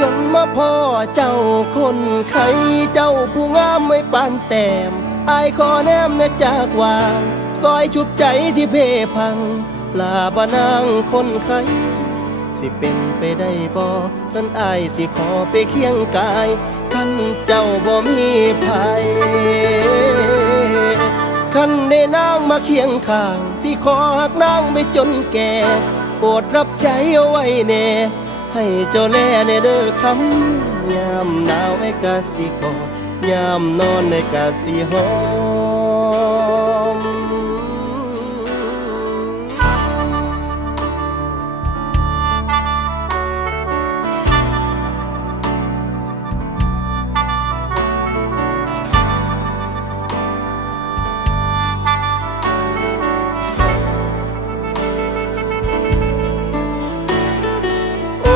จนมาพ่อเจ้าคนไข้เจ้าผู้งามไม่ปานแต้มอายขอแนมนะจากวางซอยชุบใจที่เพพังลาบานางคนไข้สิเป็นไปได้บ่ท่านอายสิขอไปเคียงกายท่านเจ้าบ่มีภัยคันได้นางมาเคียงข้างสิขอหักนางไปจนแก่โปรดรับใจเอาไว้แน่ให้เจ้าแลในเด้อคำยามหนาวไอ้กะสิกอดยามนอนไอ้กะสิหอม